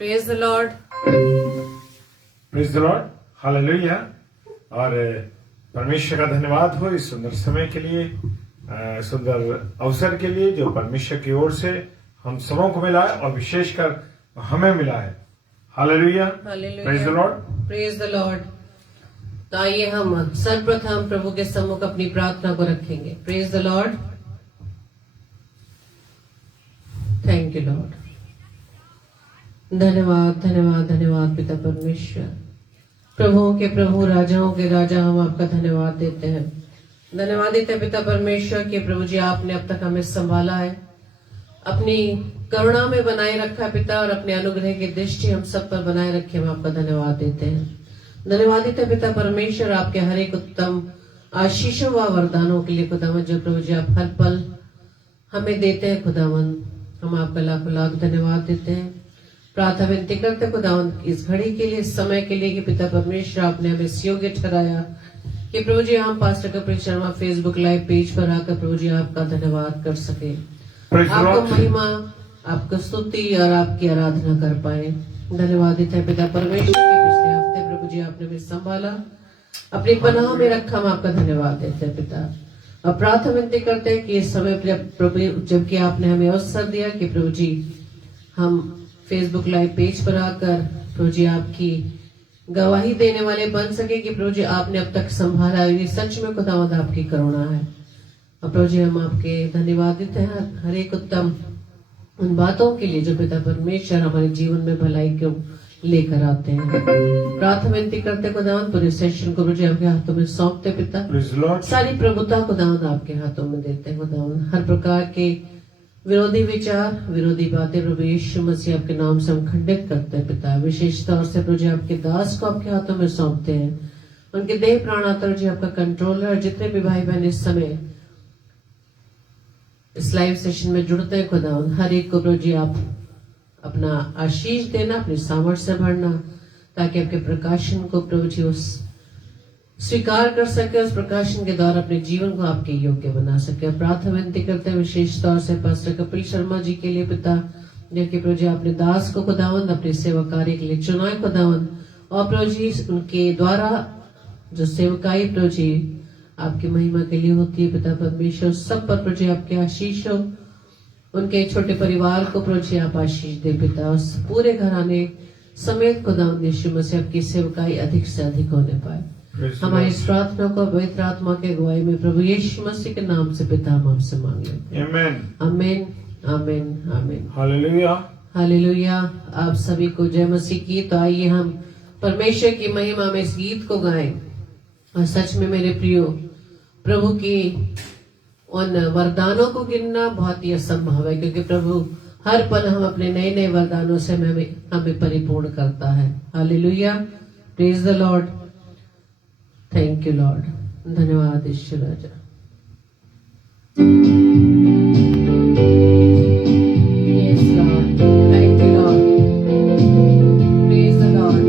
Praise the Lord. Praise the lord, hallelujah. और परमेश्वर का धन्यवाद हो इस सुंदर समय के लिए, सुंदर अवसर के लिए जो परमेश्वर की ओर से हम सबों को मिला है और विशेषकर हमें मिला है। Hallelujah, praise the Lord, praise the Lord. तो आइए हम सर्वप्रथम प्रभु के सम्मुख अपनी प्रार्थना को रखेंगे। Praise the Lord. Thank you Lord. धन्यवाद धन्यवाद धन्यवाद पिता परमेश्वर, प्रभुओं के प्रभु, राजाओं के राजा, हम आपका धन्यवाद देते हैं। धन्यवाद देते हैं पिता परमेश्वर कि प्रभु जी आपने अब तक हमें संभाला है, अपनी करुणा में बनाए रखा पिता, और अपने अनुग्रह की दृष्टि हम सब पर बनाए रखे। हम आपका धन्यवाद देते हैं। धन्यवाद देते हैं पिता परमेश्वर आपके हर एक उत्तम आशीषों व वरदानों के लिए खुदावन, जो प्रभु जी आप हर पल हमें देते हैं खुदावन। हम आपका लाख लाख धन्यवाद देते हैं। प्रार्थना विनती करते खुदावन इस घड़ी के लिए, इस समय के लिए कि पिता परमेश्वर आपने हमें इस योग्य ठहराया कि प्रभु जी हम pastor Kapil Sharma Facebook live page पर आकर प्रभु जी आपका धन्यवाद कर सके, आपको महिमा, आपको स्तुति और आपकी आराधना कर पाए। धन्यवाद देते हैं पिता परमेश्वर के पिछले हफ्ते प्रभु जी आपने हमें संभाला, अपनी पनाह में रखा। हम आपका धन्यवाद देते हैं पिता, और प्रार्थना विनती करते हैं कि इस समय प्रभु जबकि आपने हमें अवसर दिया कि प्रभु जी हम फेसबुक लाइव पेज पर आकर प्रभु जी आपकी गवाही देने वाले बन सके कि प्रभु जी आपने अब तक संभाला। ये सच में खुदावंद आपकी करुणा है। और प्रभु जी हम आपके धन्यवाद देते हैं हर एक उत्तम उन बातों के लिए जो पिता परमेश्वर हमारे जीवन में भलाई को लेकर आते हैं। प्रार्थना विनती करते खुदावंद पूरे सेशन को प्रभु जी आपके हाथों में सौंपते पिता, सारी प्रभुता खुदावंद आपके हाथों में देते हैं खुदावंद। हर प्रकार के विरोधी विचार, विरोधी बातें प्रभु यीशु मसीह आपके नाम से हम खंडित करते हैं पिता। विशेष तौर से प्रभु जी आपके दास को आपके हाथों में सौंपते हैं, उनके देह प्राण आत्मा जी आपका कंट्रोलर, जितने भी भाई बहन इस समय इस लाइव सेशन में जुड़ते हैं खुदावंद, हर एक को प्रभु जी आप अपना आशीष देना, अपनी सामर्थ्य से भरना, ताकि आपके प्रकाशन को प्रभु जी उस स्वीकार कर सके, उस प्रकाशन के द्वारा अपने जीवन को आपके योग्य बना सके। प्रार्थना विनती करते हैं विशेष तौर से पास्टर कपिल शर्मा जी के लिए पिता, जिनके प्रभु जी आपने दास को खुदावंद अपने सेवा कार्य के लिए चुना है खुदावंद, और प्रभु जी उनके द्वारा जो सेवकाई प्रभु जी आपकी महिमा के लिए होती है पिता परमेश्वर, सब पर प्रभु जी आपके आशीष हो। उनके छोटे परिवार को प्रभु जी आप आशीष दे पिता, और पूरे घराने समेत खुदावंद यीशु मसीह आपकी सेवकाई अधिक से अधिक होने पाए। हमारी इस प्रार्थना को पवित्र आत्मा के अगुवाई में प्रभु यीशु मसीह के नाम से पिता हम आपसे मांग लेते हैं। आमीन आमीन आमीन आमीन। Hallelujah hallelujah. आप सभी को जय मसीह की। तो आइए हम परमेश्वर की महिमा में इस गीत को गाएं। और सच में मेरे प्रियो, प्रभु की उन वरदानों को गिनना बहुत ही असंभव है, क्योंकि प्रभु हर पल हम अपने नए नए वरदानों से हमें परिपूर्ण करता है। Hallelujah, praise the Lord. Thank you Lord. धन्यवाद ईश्वर राजा। Yes, Lord. Thank you, Lord. Praise the Lord.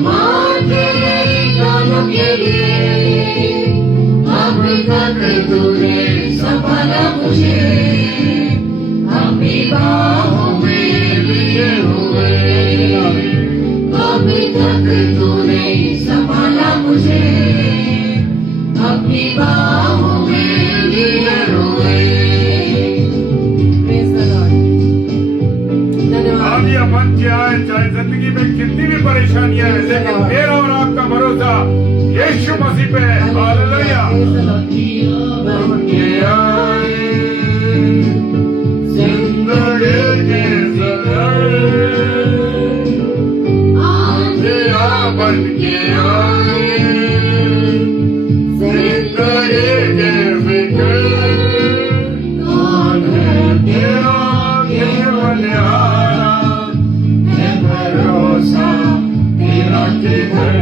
बेशुमार तेरे गानों के लिए अब तक तूने संभाला मुझे अपनी बाहों में लिए हुए अब तक तूने संभाला मुझे अपनी बाहों में लिए हुए। Praise the Lord. धन्यवाद। आप ये मन किया है चाहे जिंदगी में कितनी भी परेशानियां है लेकिन मेरा और आपका भरोसा यीशु मसीह पे है। हालेलुया। Praise the Lord. जिंदगी के बन के आए जिंदगी के फिक्र कौन है तेरा केवल हारा है भरोसा तेरा किधर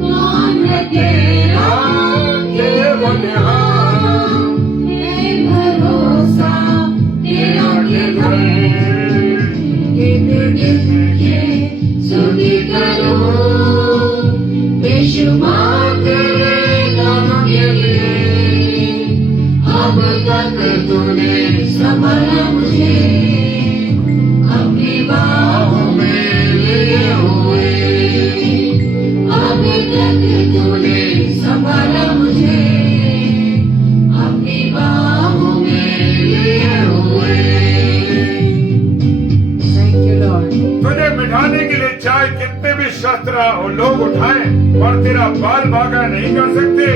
कौन है तेरा केवल हारा है भरोसा तेरा किधर स्तुति करो बेशुमार तेरे गानों के लिए अब तक तूने संभाला मुझे अपनी बाहों में लिए हुए अब तक तूने संभाला मुझे अपनी बाहों में लिए हुए। Thank you Lord. तुझे मिटाने के लिए चाहे कितने भी शस्त्र और लोग उठाएं और तेरा बाल भागा नहीं कर सकते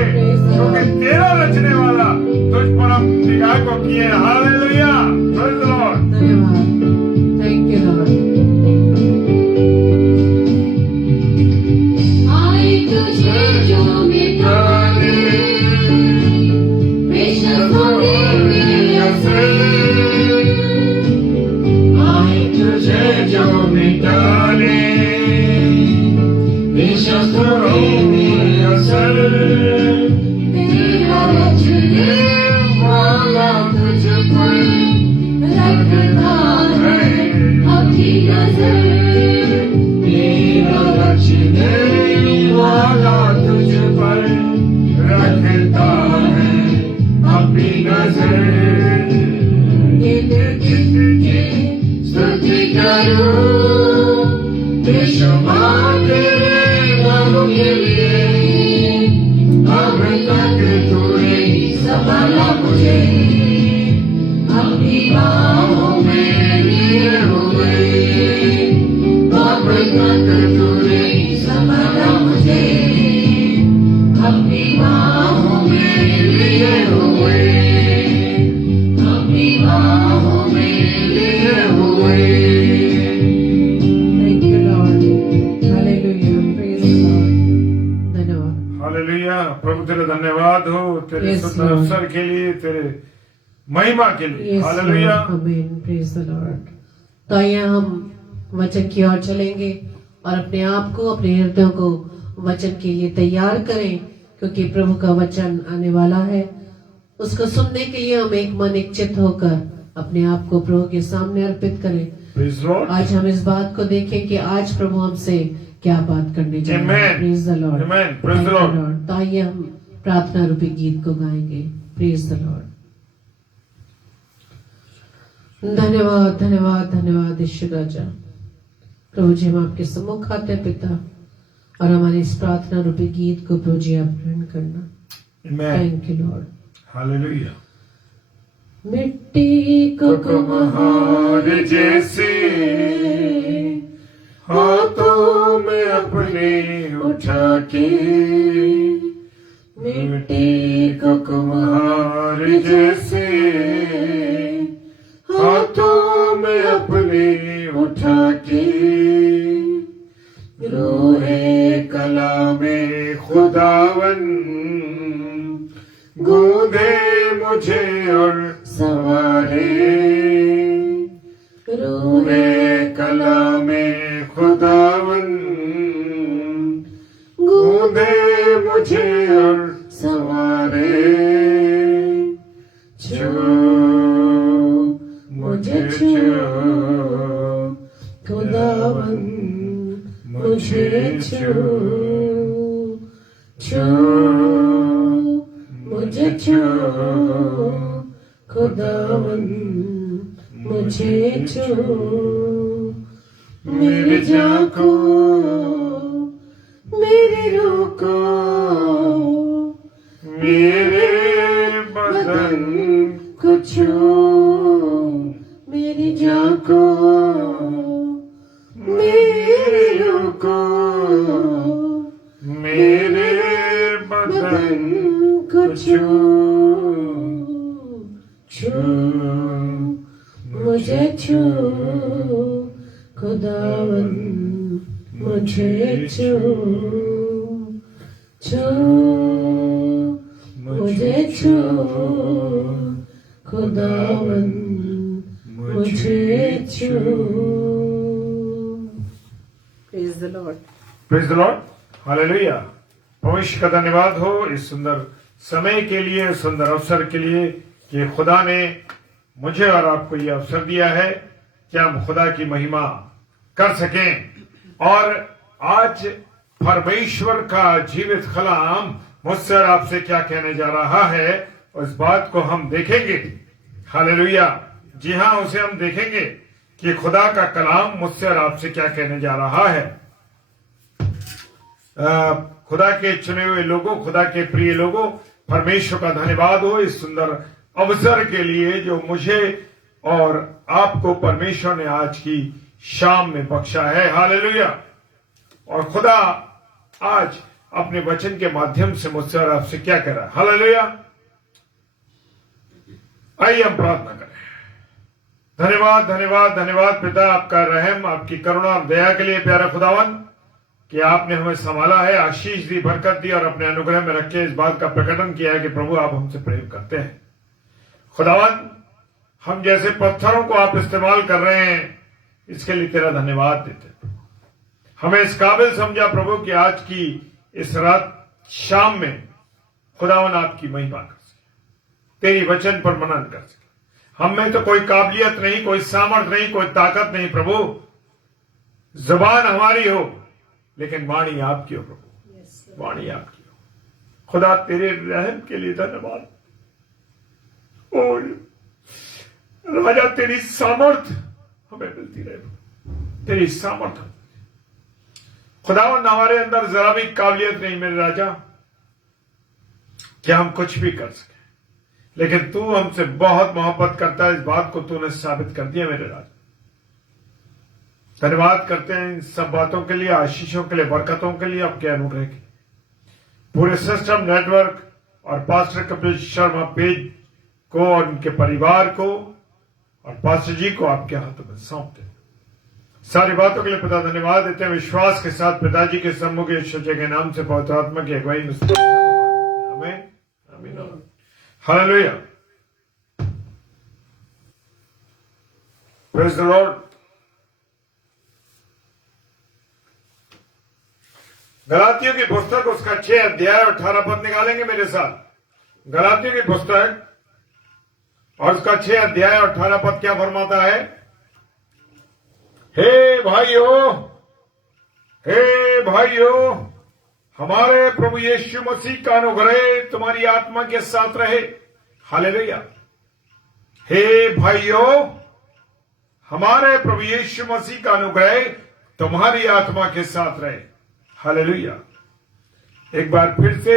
क्योंकि तेरा रचने वाला तुझ पर अपनी निगाह को किए। हालेलुया। Praise the lord. धन्यवाद। Thank you lord. आए तुझे जो मिटाने बेशक मेरे असर आए तुझे जो मिटाने बेशक मेरे असर तेरा रचने वाला तुझ पर रखता है अपनी नजर तेरा रचने वाला तुझ पर रखता है अपनी नजर। स्तुति करो बेशुमार तेरे गानों के लिए अब तक तूने संभाला मुझे अपनी बाहों में लिए हुए अब तक तूने संभाला मुझे अपनी बाहों में लिए हुए अपनी बाहों में लिए हुए। Thank you Lord. Hallelujah. Praise the Lord. धन्यवाद। हालेलुया। प्रभु तेरा धन्यवाद हो तेरे सुंदर अवसर के लिए तेरे महिमा के लिए। हालेलुया। आमीन। Praise the Lord. तो आइए हम वचन की ओर चलेंगे और अपने आप को अपने हृदयों को वचन के लिए तैयार करें क्योंकि प्रभु का वचन आने वाला है। उसको सुनने के लिए हम एक मन एक चित्त होकर अपने आप को प्रभु के सामने अर्पित करें। Praise the Lord. आज हम इस बात को देखें कि आज प्रभु हमसे क्या बात करने जा रहे हैं। Praise the Lord. Amen. Praise the Lord. तो आइए हम प्रार्थना रूपी गीत को गाएंगे। Praise the lord. धन्यवाद धन्यवाद धन्यवाद ईश्वर राजा। प्रभु जी हम आपके सम्मुख आते हैं पिता और हमारी इस प्रार्थना रूपी गीत को प्रभु जी आप ग्रहण करना। Amen. Thank you Lord. Hallelujah. मिट्टी को कुम्हार जैसे हाथों में अपने उठा के मिट्टी को कुम्हार जैसे हाथों में अपने उठा के रोहे कला में खुदावन गूंदे मुझे और सवारे रोहे कला में खुदावन गूंदे मुझे और सवारे छू मुझे छू खुदावन मुझ मुझे छू छू मुझे छू खुदावन मुझे छू मेरे जान को मेरे रूह को मेरे बदन को छू मेरी जान को मेरे रूह को मेरे बदन को छू छू मुझे छू खुदावन मुझे छू छू मुझे छू खुदावन मुझे छू praise the Lord praise the lord hallelujah. भविष्य का धन्यवाद हो इस सुंदर समय के लिए, सुंदर अवसर के लिए कि खुदा ने मुझे और आपको ये अवसर दिया है कि हम खुदा की महिमा कर सकें। और आज परमेश्वर का जीवित कलाम मुझसे और आपसे क्या कहने जा रहा है, उस बात को हम देखेंगे। हालेलुया। जी हाँ, उसे हम देखेंगे कि खुदा का कलाम मुझसे और आपसे क्या कहने जा रहा है। खुदा के चुने हुए लोगों, खुदा के प्रिय लोगों, परमेश्वर का धन्यवाद हो इस सुंदर अवसर के लिए जो मुझे और आपको परमेश्वर ने आज की शाम में बख्शा है। हालेलुया। और खुदा आज अपने वचन के माध्यम से मुझसे और आपसे क्या कह रहा है। हालेलुया। आइए हम प्रार्थना करें। धन्यवाद धन्यवाद धन्यवाद पिता, आपका रहम, आपकी करुणा और दया के लिए प्यारा खुदावन कि आपने हमें संभाला है, आशीष दी, बरकत दी और अपने अनुग्रह में रख के इस बात का प्रकटन किया है कि प्रभु आप हमसे प्रेम करते हैं। खुदावन, हम जैसे पत्थरों को आप इस्तेमाल कर रहे हैं, इसके लिए तेरा धन्यवाद देते हैं। हमें इस काबिल समझा प्रभु कि आज की इस रात शाम में खुदावन आपकी महिमा कर सके, तेरी वचन पर मनन कर सके। हम में तो कोई काबिलियत नहीं, कोई सामर्थ नहीं, कोई ताकत नहीं प्रभु। जुबान हमारी हो लेकिन वाणी आपकी हो प्रभु, वाणी आपकी हो। खुदा तेरे रहम के लिए धन्यवाद। और राजा तेरी सामर्थ हमें मिलती रहे, तेरी सामर्थ। खुदावंद, हमारे अंदर जरा भी काबिलियत नहीं मेरे राजा कि हम कुछ भी कर सके, लेकिन तू हमसे बहुत मोहब्बत करता है। इस बात को तूने साबित कर दिया मेरे राजा। धन्यवाद करते हैं इन सब बातों के लिए, आशीषों के लिए, बरकतों के लिए, आपके अनुग्रह के पूरे सिस्टम नेटवर्क और पास्टर कपिल शर्मा पेज को और उनके परिवार को और पास्टर जी को आपके हाथों में सौंपते हैं। सारी बातों के लिए पिता धन्यवाद देते हैं। विश्वास के साथ पिताजी के सम्मुख यीशु के नाम से पवित्र आत्मा की अगुवाई में आमीन आमीन। हालेलुया। Praise the lord. गलातियों की पुस्तक उसका 6 अध्याय और 18 पद निकालेंगे मेरे साथ। गलातियों की पुस्तक और उसका 6 अध्याय और 18 पद क्या फरमाता है। हे भाइयों, हे भाइयों, हमारे प्रभु यीशु मसीह का अनुग्रह तुम्हारी आत्मा के साथ रहे। हालेलुया। हे भाइयों, हमारे प्रभु यीशु मसीह का अनुग्रह तुम्हारी आत्मा के साथ रहे। हालेलुया। एक बार फिर से,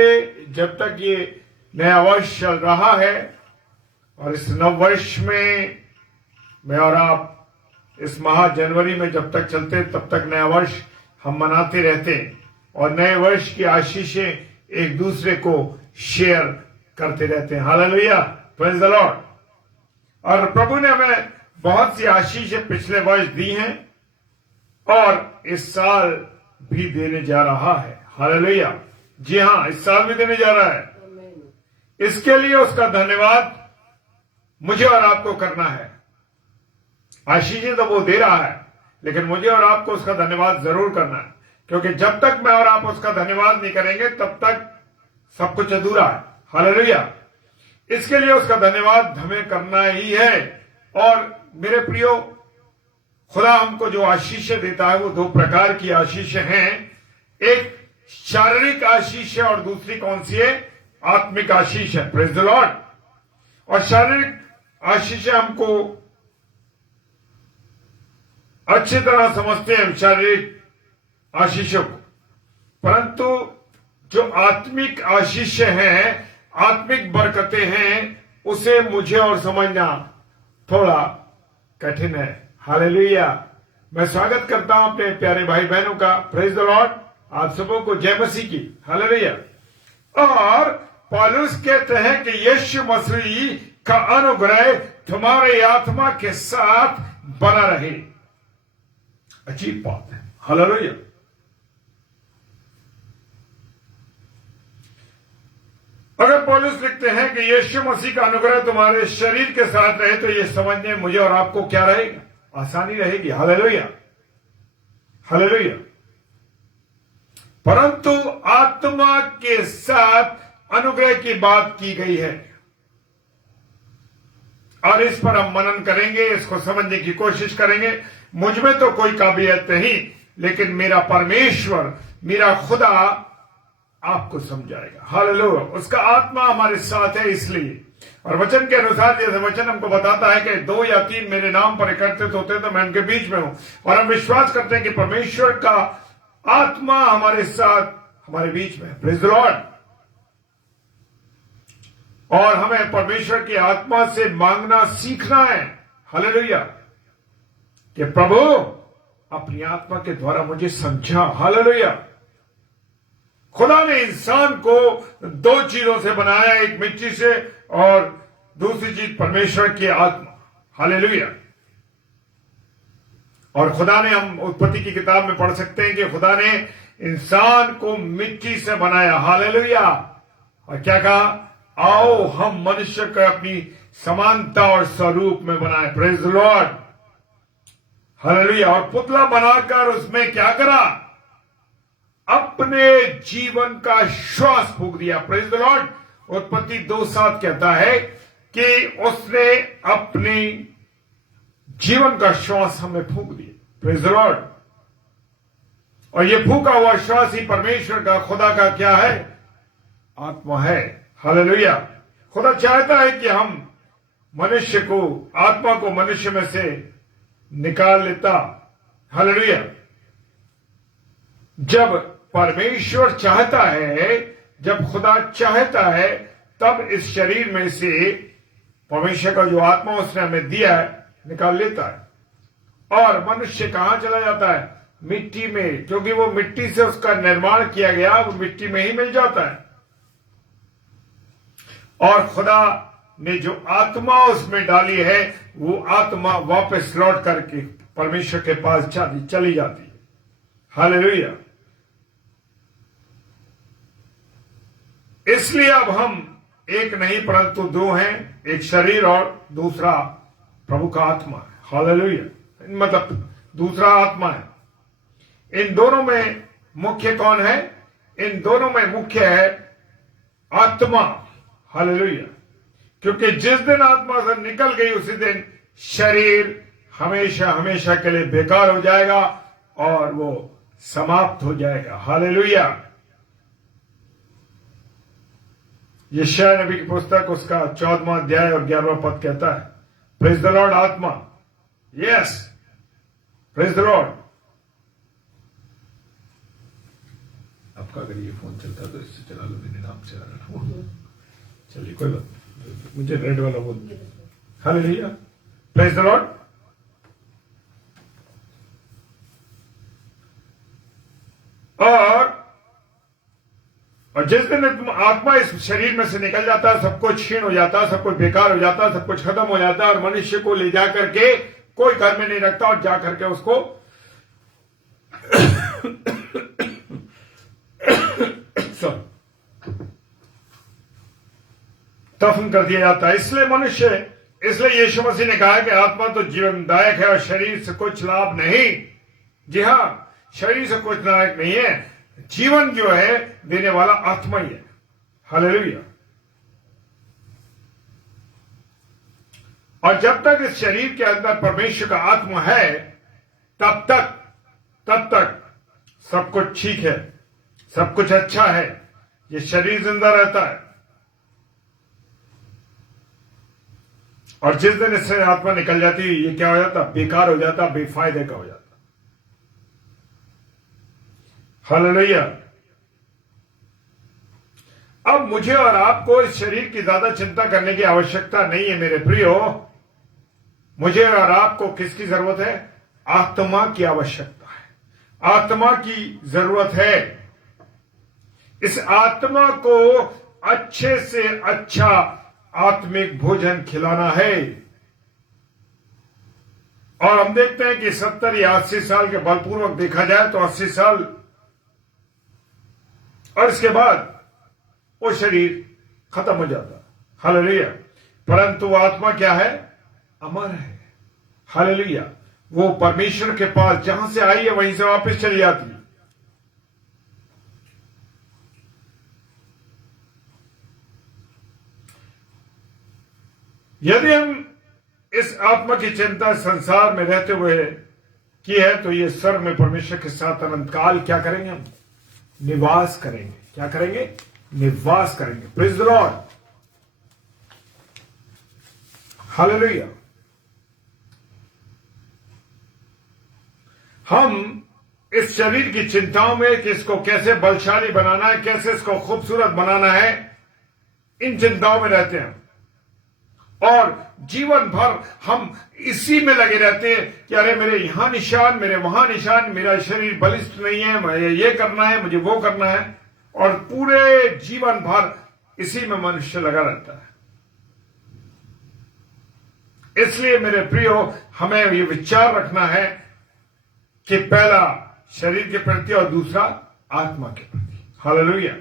जब तक ये नया वर्ष चल रहा है और इस नव वर्ष में मैं और आप इस माह जनवरी में जब तक चलते तब तक नया वर्ष हम मनाते रहते हैं और नए वर्ष की आशीषें एक दूसरे को शेयर करते रहते हैं। हालेलुया। Praise the Lord. और प्रभु ने हमें बहुत सी आशीषें पिछले वर्ष दी हैं और इस साल भी देने जा रहा है। हालेलुया। जी हाँ, इस साल भी देने जा रहा है। इसके लिए उसका धन्यवाद मुझे और आपको करना है। आशीषें तो वो दे रहा है, लेकिन मुझे और आपको उसका धन्यवाद जरूर करना है, क्योंकि जब तक मैं और आप उसका धन्यवाद नहीं करेंगे तब तक सब कुछ अधूरा है। हालेलुया। इसके लिए उसका धन्यवाद हमें करना ही है। और मेरे प्रियो, खुदा हमको जो आशीष देता है वो दो प्रकार की आशीष हैं। एक शारीरिक आशीष है और दूसरी कौन सी है? आत्मिक आशीष है। Praise the Lord. और शारीरिक आशीष हमको अच्छी तरह समझते हैं शारीरिक आशीषों को, परंतु जो आत्मिक आशीष हैं, आत्मिक बरकतें हैं, उसे मुझे और समझना थोड़ा कठिन है। हालेलुया। मैं स्वागत करता हूं अपने प्यारे भाई बहनों का। Praise the Lord. आप सबों को जय मसीह की। हालेलुया। और पौलुस कहते हैं कि यीशु मसीह का अनुग्रह तुम्हारे आत्मा के साथ बना रहे। अजीब बात है। हालेलुया। अगर पौलुस लिखते हैं कि यीशु मसीह का अनुग्रह तुम्हारे शरीर के साथ रहे, तो ये समझने मुझे और आपको क्या रहेगा? आसानी रहेगी। Hallelujah, hallelujah. परंतु आत्मा के साथ अनुग्रह की बात की गई है, और इस पर हम मनन करेंगे, इसको समझने की कोशिश करेंगे। मुझ में तो कोई काबिलियत नहीं, लेकिन मेरा परमेश्वर, मेरा खुदा आपको समझाएगा। हालेलुया। उसका आत्मा हमारे साथ है इसलिए। और वचन के अनुसार जैसे वचन हमको बताता है कि 2 या 3 मेरे नाम पर एकत्रित होते तो मैं उनके बीच में हूं। और हम विश्वास करते हैं कि परमेश्वर का आत्मा हमारे साथ, हमारे बीच में। Praise the Lord. और हमें परमेश्वर की आत्मा से मांगना सीखना है। हालेलुया। कि प्रभु अपनी आत्मा के द्वारा मुझे समझा। हालेलुया। खुदा ने इंसान को 2 चीजों से बनाया, एक मिट्टी से और दूसरी चीज परमेश्वर की आत्मा। हालेलुया। और खुदा ने, हम उत्पत्ति की किताब में पढ़ सकते हैं कि खुदा ने इंसान को मिट्टी से बनाया। हालेलुया। और क्या कहा? आओ हम मनुष्य को अपनी समानता और स्वरूप में बनाए। Praise the lord. हालेलुया। और पुतला बनाकर उसमें क्या करा? अपने जीवन का श्वास फूंक दिया। Praise the Lord. उत्पत्ति 2:7 कहता है कि उसने अपनी जीवन का श्वास हमें फूंक दिया। Praise the Lord. और ये फूंका हुआ श्वास ही परमेश्वर का, खुदा का क्या है? आत्मा है। हालेलुया। खुदा चाहता है कि हम मनुष्य को, आत्मा को मनुष्य में से निकाल लेता। हालेलुया। जब परमेश्वर चाहता है, जब खुदा चाहता है, तब इस शरीर में से परमेश्वर का जो आत्मा उसने हमें दिया है निकाल लेता है। और मनुष्य कहां चला जाता है? मिट्टी में, क्योंकि वो मिट्टी से उसका निर्माण किया गया, वो मिट्टी में ही मिल जाता है। और खुदा ने जो आत्मा उसमें डाली है, वो आत्मा वापस लौट करके परमेश्वर के पास चली जाती है। हालेलुया। इसलिए अब हम एक नहीं परंतु 2 हैं, एक शरीर और दूसरा प्रभु का आत्मा है। हालेलुया। मतलब दूसरा आत्मा है। इन दोनों में मुख्य कौन है? इन दोनों में मुख्य है आत्मा। हालेलुया। क्योंकि जिस दिन आत्मा से निकल गई, उसी दिन शरीर हमेशा हमेशा के लिए बेकार हो जाएगा और वो समाप्त हो जाएगा। हालेलुया। यशायाह नबी की पुस्तक, उसका 14वां अध्याय और 11वां पद कहता है, प्रेज द लॉर्ड। आत्मा, यस, प्रेज द लॉर्ड। आपका अगर ये फोन चलता तो इससे चला लो, मेरे नाम से चला लो। चलिए कोई बात नहीं, मुझे रेड वाला बोल। हालेलुया। Praise the Lord. और जिस दिन आत्मा इस शरीर में से निकल जाता है, सब कुछ क्षीण हो जाता है, सब कुछ बेकार हो जाता है, सब कुछ खत्म हो जाता है, और मनुष्य को ले जाकर के कोई घर में नहीं रखता और जाकर के उसको दफन कर दिया जाता है। इसलिए यीशु मसीह ने कहा कि आत्मा तो जीवनदायक है और शरीर से कुछ लाभ नहीं। जी हां, शरीर से कुछ लाभ नहीं है। जीवन जो है देने वाला आत्मा ही है। हालेलुया। और जब तक इस शरीर के अंदर परमेश्वर का आत्मा है, तब तक सब कुछ ठीक है, सब कुछ अच्छा है, ये शरीर जिंदा रहता है। और जिस दिन इससे आत्मा निकल जाती है, ये क्या हो जाता? बेकार हो जाता, बेफायदे का हो जाता। हालेलुया। अब मुझे और आपको इस शरीर की ज्यादा चिंता करने की आवश्यकता नहीं है मेरे प्रियो। मुझे और आपको किसकी जरूरत है? आत्मा की आवश्यकता है, आत्मा की जरूरत है। इस आत्मा को अच्छे से अच्छा आत्मिक भोजन खिलाना है। और हम देखते हैं कि 70 या 80 साल के बलपूर्वक देखा जाए तो 80 साल, और इसके बाद वो शरीर खत्म हो जाता। हालेलुया। परंतु आत्मा क्या है? अमर है। हालेलुया। वो परमेश्वर के पास जहां से आई है वहीं से वापस चली जाती है। यदि हम इस आत्मा की चिंता संसार में रहते हुए की है तो ये स्वर्ग में परमेश्वर के साथ अनंत काल क्या करेंगे? हम निवास करेंगे। क्या करेंगे? निवास करेंगे। Praise the lord. हालेलुया। हम इस शरीर की चिंताओं में कि इसको कैसे बलशाली बनाना है, कैसे इसको खूबसूरत बनाना है, इन चिंताओं में रहते हैं। और जीवन भर हम इसी में लगे रहते हैं कि अरे मेरे यहां निशान, मेरे वहां निशान, मेरा शरीर बलिष्ठ नहीं है, मुझे ये करना है, मुझे वो करना है। और पूरे जीवन भर इसी में मनुष्य लगा रहता है। इसलिए मेरे प्रियो, हमें ये विचार रखना है कि पहला शरीर के प्रति और दूसरा आत्मा के प्रति। हालेलुया।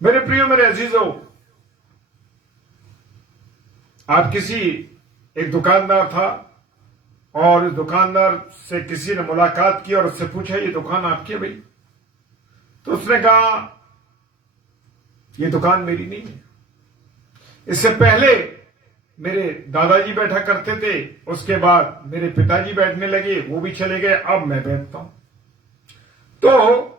मेरे प्रियो, मेरे अजीजों, आप किसी एक दुकानदार था और इस दुकानदार से किसी ने मुलाकात की और उससे पूछा ये दुकान आपकी है भाई? तो उसने कहा ये दुकान मेरी नहीं है, इससे पहले मेरे दादाजी बैठा करते थे, उसके बाद मेरे पिताजी बैठने लगे, वो भी चले गए, अब मैं बैठता हूं। तो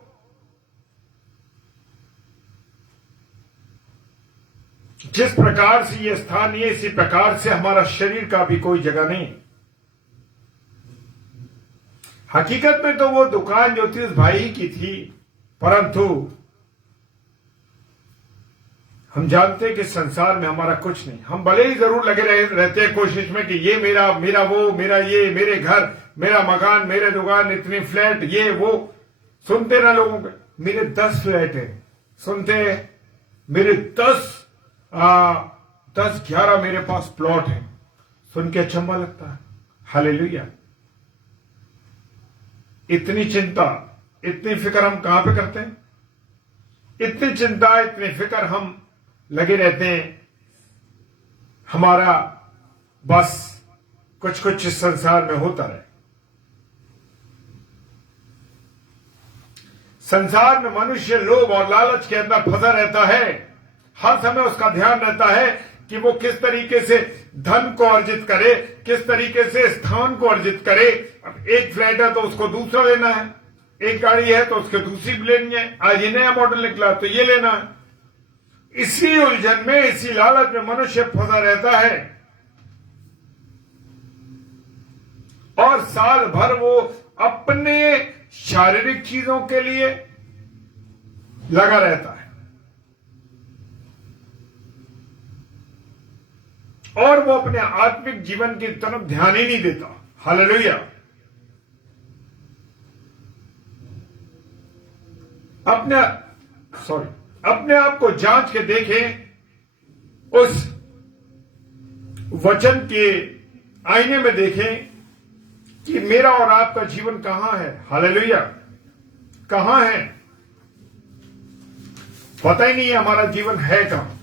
जिस प्रकार से यह स्थान है, इसी प्रकार से हमारा शरीर का भी कोई जगह नहीं। हकीकत में तो वो दुकान जो थी उस भाई की थी, परंतु हम जानते हैं कि संसार में हमारा कुछ नहीं। हम भले ही जरूर लगे रहते हैं कोशिश में कि ये मेरा वो, मेरा ये, मेरे घर, मेरा मकान, मेरे दुकान, इतनी फ्लैट, ये वो। सुनते ना लोगों के, मेरे 10 फ्लैट है, सुनते हैं मेरे 10-11 मेरे पास प्लॉट है, सुन के अचंभा लगता है। हालेलुया। इतनी चिंता, इतनी फिक्र हम कहां पे करते हैं? इतनी चिंता, इतनी फिक्र हम लगे रहते हैं। हमारा बस कुछ कुछ इस संसार में होता रहे। संसार में मनुष्य लोभ और लालच के अंदर फंसा रहता है। हर समय उसका ध्यान रहता है कि वो किस तरीके से धन को अर्जित करे, किस तरीके से स्थान को अर्जित करे। अब एक फ्लैट है तो उसको दूसरा लेना है, एक गाड़ी है तो उसको दूसरी भी लेनी है, आज ये नया मॉडल निकला तो ये लेना है। इसी उलझन में, इसी लालच में मनुष्य फंसा रहता है और साल भर वो अपने शारीरिक चीजों के लिए लगा रहता है और वो अपने आत्मिक जीवन की तरफ ध्यान ही नहीं देता। हालेलुया। अपने आप को जांच के देखें, उस वचन के आईने में देखें कि मेरा और आपका जीवन कहां है। हालेलुया। कहां है? पता ही नहीं है हमारा जीवन है कहां।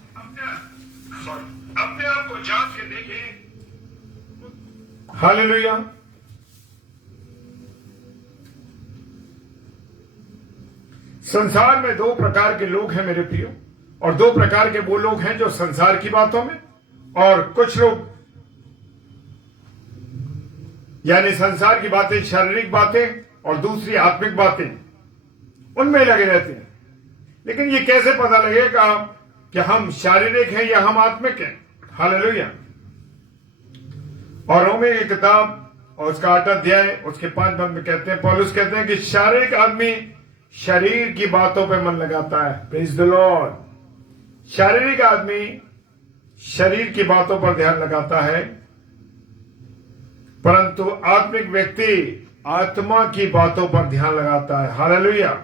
अपने आप को जांच के देखें। हालेलुया। संसार में 2 प्रकार के लोग हैं मेरे प्रियो, और 2 प्रकार के वो लोग हैं जो संसार की बातों में, और कुछ लोग यानी संसार की बातें, शारीरिक बातें और दूसरी आत्मिक बातें, उनमें लगे रहते हैं। लेकिन ये कैसे पता लगेगा कि हम शारीरिक हैं या हम आत्मिक हैं? हालेलुया। और रोमी की किताब और उसका 8 अध्याय उसके 5 पद में कहते हैं, पौलुस कहते हैं कि शारीरिक आदमी शरीर की बातों पे मन लगाता है। Praise the Lord. शारीरिक आदमी शरीर की बातों पर ध्यान लगाता है, परंतु आत्मिक व्यक्ति आत्मा की बातों पर ध्यान लगाता है। हालेलुया।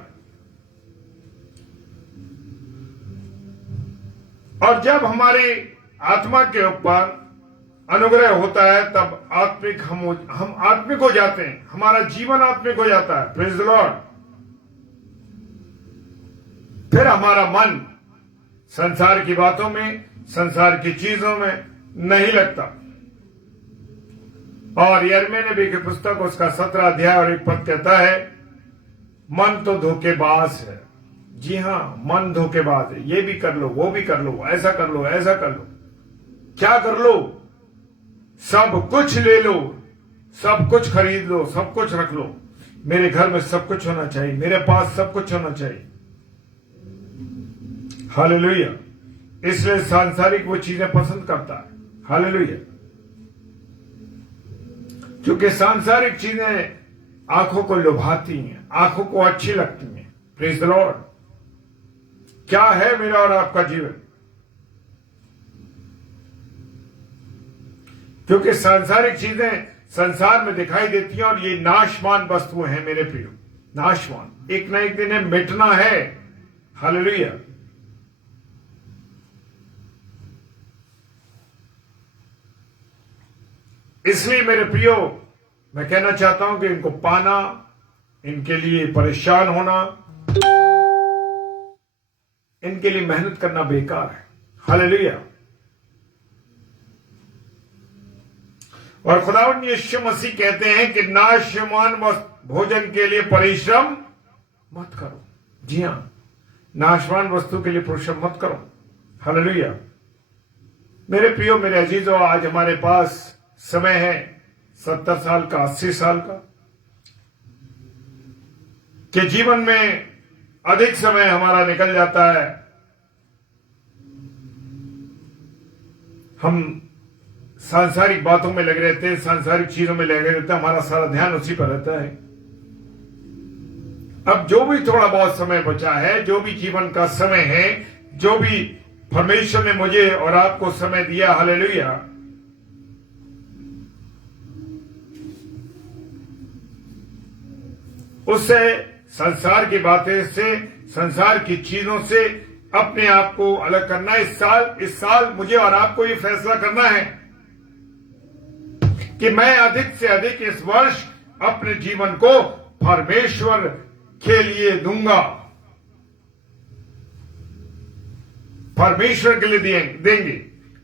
और जब हमारी आत्मा के ऊपर अनुग्रह होता है तब हम आत्मिक हो जाते हैं, हमारा जीवन आत्मिक हो जाता है। Praise the Lord. फिर हमारा मन संसार की बातों में, संसार की चीजों में नहीं लगता। और यिर्मयाह नबी की पुस्तक उसका 17 अध्याय और 1 पद कहता है, मन तो धोखेबाज है। जी हां, मन धोखेबाज है। ये भी कर लो, वो भी कर लो, ऐसा कर लो, ऐसा कर लो। क्या कर लो? सब कुछ ले लो, सब कुछ खरीद लो, सब कुछ रख लो। मेरे घर में सब कुछ होना चाहिए, मेरे पास सब कुछ होना चाहिए। हालेलुया। इसलिए सांसारिक वो चीजें पसंद करता है। हालेलुया। क्योंकि सांसारिक चीजें आंखों को लुभाती हैं, आंखों को अच्छी लगती हैं। Praise the Lord. क्या है मेरा और आपका जीवन? क्योंकि सांसारिक चीजें संसार में दिखाई देती हैं और ये नाशवान वस्तुएं हैं मेरे प्रियो, नाशवान। एक ना एक दिन है, मिटना है। हालेलुया। इसलिए मेरे प्रियो, मैं कहना चाहता हूं कि इनको पाना, इनके लिए परेशान होना, इनके लिए मेहनत करना बेकार है। हालेलुया। और खुदावंद यीशु मसीह कहते हैं कि नाशवान भोजन के लिए परिश्रम मत करो। जी हां, नाशवान वस्तु के लिए परिश्रम मत करो। हालेलुया। मेरे प्रियो, मेरे अजीजों, आज हमारे पास समय है 70 साल का, 80 साल का, कि जीवन में अधिक समय हमारा निकल जाता है। हम सांसारिक बातों में लगे रहते हैं, सांसारिक चीजों में लगे रहते हैं, हमारा सारा ध्यान उसी पर रहता है। अब जो भी थोड़ा बहुत समय बचा है, जो भी जीवन का समय है, जो भी परमेश्वर ने मुझे और आपको समय दिया, हालेलुया, उससे, संसार की बातें से, संसार की चीजों से अपने आप को अलग करना। इस साल मुझे और आपको ये फैसला करना है कि मैं अधिक से अधिक इस वर्ष अपने जीवन को परमेश्वर के लिए दूंगा, परमेश्वर के लिए देंगे।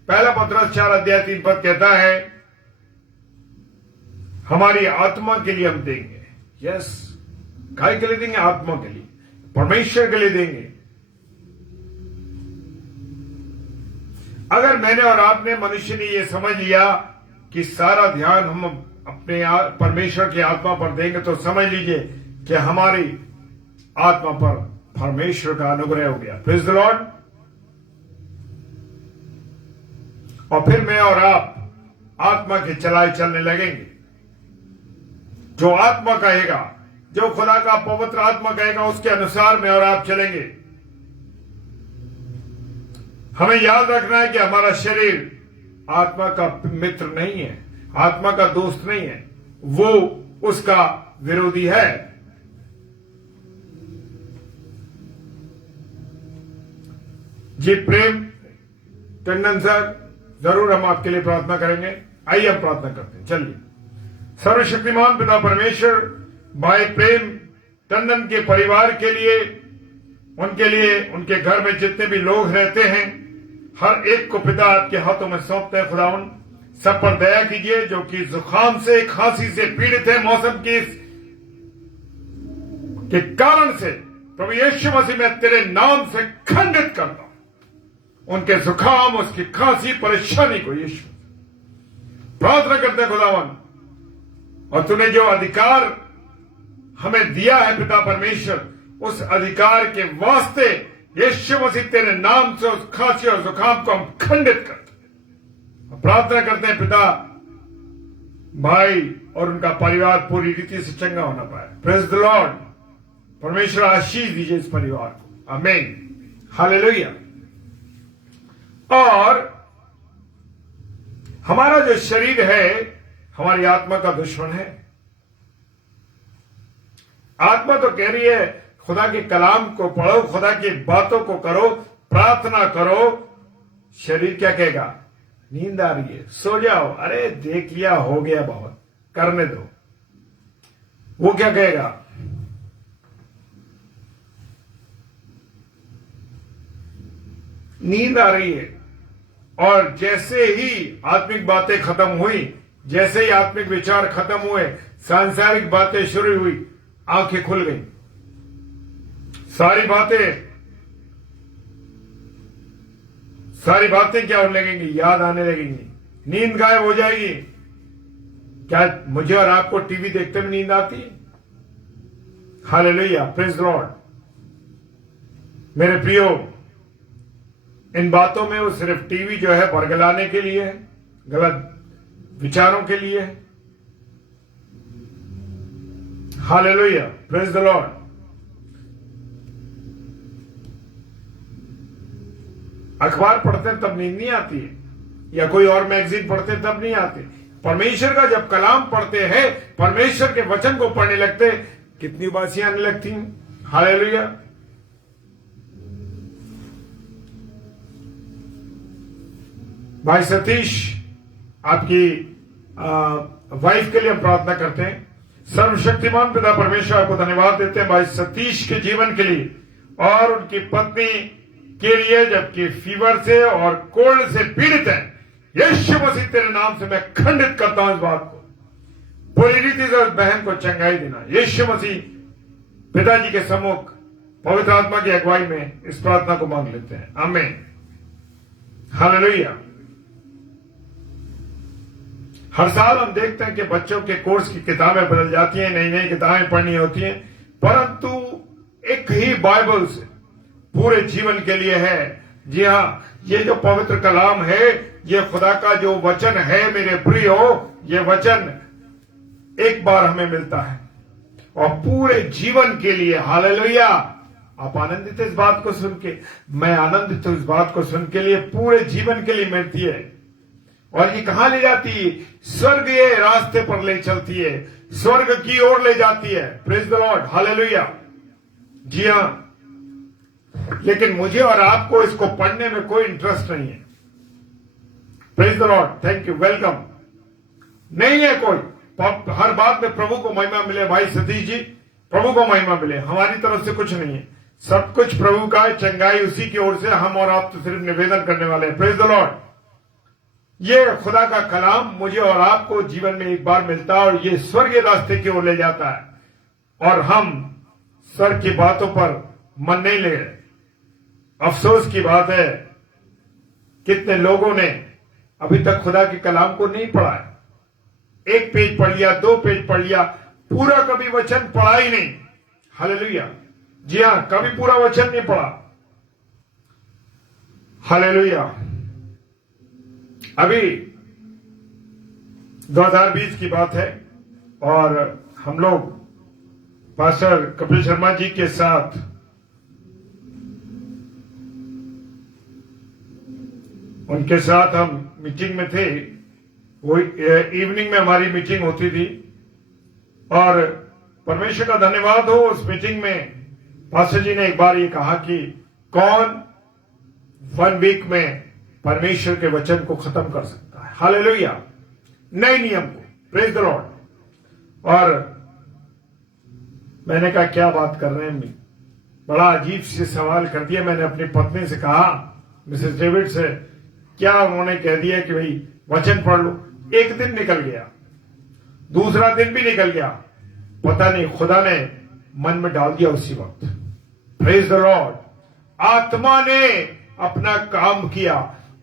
पहला पत्रस 4 अध्याय 3 पद कहता है, हमारी आत्मा के लिए हम देंगे। यस, काय के लिए देंगे? आत्मा के लिए, परमेश्वर के लिए देंगे। अगर मैंने और आपने, मनुष्य ने यह समझ लिया कि सारा ध्यान हम अपने परमेश्वर की आत्मा पर देंगे, तो समझ लीजिए कि हमारी आत्मा पर परमेश्वर का अनुग्रह हो गया। Praise the Lord. और फिर मैं और आप आत्मा के चलाए चलने लगेंगे। जो आत्मा कहेगा, जो खुदा का पवित्र आत्मा कहेगा, उसके अनुसार मैं और आप चलेंगे। हमें याद रखना है कि हमारा शरीर आत्मा का मित्र नहीं है, आत्मा का दोस्त नहीं है, वो उसका विरोधी है। जी प्रेम टंडन सर, जरूर हम आपके लिए प्रार्थना करेंगे। आइए हम प्रार्थना करते हैं। चलिए। सर्वशक्तिमान पिता परमेश्वर, भाई प्रेम टंडन के परिवार के लिए, उनके घर में जितने भी लोग रहते हैं, हर एक को पिता आपके हाथों में सौंपते हैं। खुदावन, सब पर दया कीजिए जो कि जुकाम से, खांसी से पीड़ित है, मौसम के कारण से। प्रभु यीशु मसीह, मैं तेरे नाम से खंडित करता हूं उनके जुकाम, उसकी खांसी, परेशानी को। यीशु प्रार्थना करते हैं खुदावन, और तूने जो अधिकार हमें दिया है पिता परमेश्वर, उस अधिकार के वास्ते यीशु मसीह तेरे नाम से उस खांसी और जुकाम को हम खंडित करते हैं। प्रार्थना करते हैं पिता, भाई और उनका परिवार पूरी रीति से चंगा होना पाए। Praise the Lord. परमेश्वर आशीष दीजिए इस परिवार को। आमीन, हालेलुया। और हमारा जो शरीर है हमारी आत्मा का दुश्मन है। आत्मा तो कह रही है खुदा के कलाम को पढ़ो, खुदा की बातों को करो, प्रार्थना करो। शरीर क्या कहेगा? नींद आ रही है, सो जाओ, अरे देख लिया, हो गया, बहुत करने दो। वो क्या कहेगा? नींद आ रही है। और जैसे ही आत्मिक बातें खत्म हुई, जैसे ही आत्मिक विचार खत्म हुए, सांसारिक बातें शुरू हुई, आंखें खुल गई। सारी बातें क्या होने लगेंगी? याद आने लगेंगी, नींद गायब हो जाएगी। क्या मुझे और आपको टीवी देखते में नींद आती है? Hallelujah, praise the Lord. मेरे प्रियो, इन बातों में वो सिर्फ टीवी जो है बरगलाने के लिए है, गलत विचारों के लिए है। Hallelujah, praise the Lord. अखबार पढ़ते हैं तब नींद नहीं आती है, या कोई और मैगजीन पढ़ते हैं तब नहीं आती। परमेश्वर का जब कलाम पढ़ते हैं, परमेश्वर के वचन को पढ़ने लगते, कितनी उबासियां आने लगती हैं। हालेलुया। भाई सतीश, आपकी वाइफ के लिए हम प्रार्थना करते हैं। सर्वशक्तिमान पिता परमेश्वर आपको धन्यवाद देते हैं भाई सतीश के जीवन के लिए और उनकी पत्नी के लिए, जबकि फीवर से और कोल्ड से पीड़ित है। यीशु मसीह तेरे नाम से मैं खंडित करता हूं इस बात को। पूरी रीति से उस बहन को चंगाई देना। यीशु मसीह पिताजी के सम्मुख पवित्र आत्मा की अगुवाई में इस प्रार्थना को मांग लेते हैं। आमीन, हालेलुया। हर साल हम देखते हैं कि बच्चों के कोर्स की किताबें बदल जाती हैं, नई नई किताबें पढ़नी होती हैं, परंतु एक ही बाइबल से पूरे जीवन के लिए है। जी हाँ, ये जो पवित्र कलाम है, ये खुदा का जो वचन है मेरे प्रियो, ये वचन एक बार हमें मिलता है और पूरे जीवन के लिए। हालेलुया। आप आनंदित हैं इस बात को सुन के? मैं आनंदित हूं इस बात को सुन के लिए। पूरे जीवन के लिए मिलती है। और ये कहां ले जाती है? स्वर्ग ये रास्ते पर ले चलती है, स्वर्ग की ओर ले जाती है। Praise the lord, hallelujah. जी हां, लेकिन मुझे और आपको इसको पढ़ने में कोई इंटरेस्ट नहीं है। Praise the Lord, thank you, welcome. नहीं है कोई। हर बात में प्रभु को महिमा मिले। भाई सतीश जी, प्रभु को महिमा मिले। हमारी तरफ से कुछ नहीं है, सब कुछ प्रभु का है, चंगाई उसी की ओर से। हम और आप तो सिर्फ निवेदन करने वाले हैं। Praise the Lord. ये खुदा का कलाम मुझे और आपको जीवन में एक बार मिलता है और ये स्वर्गीय रास्ते की ओर ले जाता है और हम स्वर्ग की बातों पर मन नहीं ले रहे। अफसोस की बात है, कितने लोगों ने अभी तक खुदा के कलाम को नहीं पढ़ा है। एक पेज पढ़ लिया, 2 पेज पढ़ लिया, पूरा कभी वचन पढ़ा ही नहीं। हालेलुया। जी हां, कभी पूरा वचन नहीं पढ़ा। हालेलुया। अभी 2020 की बात है और हम लोग पास्टर कपिल शर्मा जी के साथ उनके साथ हम मीटिंग में थे। वो इवनिंग में हमारी मीटिंग होती थी और परमेश्वर का धन्यवाद हो, उस मीटिंग में पास्टर जी ने एक बार ये कहा कि कौन 1 वीक में परमेश्वर के वचन को खत्म कर सकता है। हालेलुया। नए नियम को। Praise the Lord. और मैंने कहा क्या बात कर रहे हैं, बड़ा अजीब से सवाल कर दिया। मैंने अपनी पत्नी से कहा, मिसेस डेविड से, क्या उन्होंने कह दिया कि भाई वचन पढ़ लो। एक दिन निकल गया, दूसरा दिन भी निकल गया, पता नहीं खुदा ने मन में डाल दिया उसी वक्त। Praise the Lord. आत्मा ने अपना काम किया